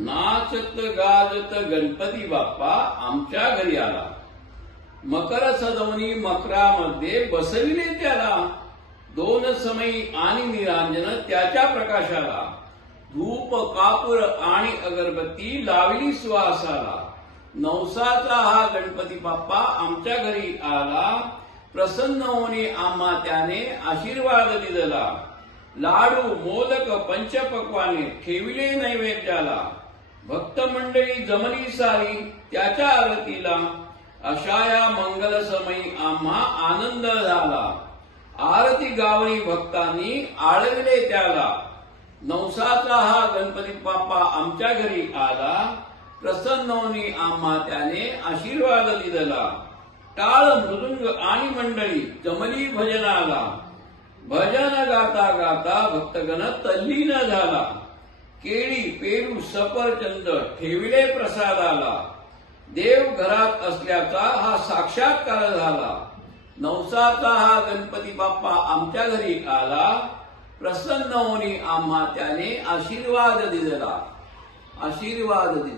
नाचत गाजत गणपती बाप्पा आमच्या घरी आला. मकर सदवनी मकरामध्ये बसविले त्याला. दोन समयी आणि निरांजन त्याच्या प्रकाशाला. धूप कापूर आणि अगरबत्ती लावली सुवासाला. नवसाचा हा गणपती बाप्पा आमच्या घरी आला. प्रसन्न होणे आम्हा त्याने आशीर्वाद दिला लाडू मोदक पंचपक्वाने ठेविले नैवेद्याला. भक्त मंडळी जमली सारी त्याच्या आरतीला अशा या मंगल समयी आम्हा आनंद झाला. आरती गावणी भक्तांनी आळविले त्याला. नवसाचा हा गणपती बाप्पा आमच्या घरी आला. प्रसन्न होऊन आम्हा त्याने आशीर्वाद दिला टाळ मृदुंग आणि मंडळी जमली भजनाला. भजन गाता गाता भक्तगण तल्लीन झाला. केळी पेरू सफरचंद ठेविले प्रसादाला. देव घरात असल्याचा हा साक्षात्कार झाला. नवसाचा हा गणपती बाप्पा आमच्या घरी आला. प्रसन्न होऊन आम्हा त्याने आशीर्वाद दिला. आशीर्वाद दिला.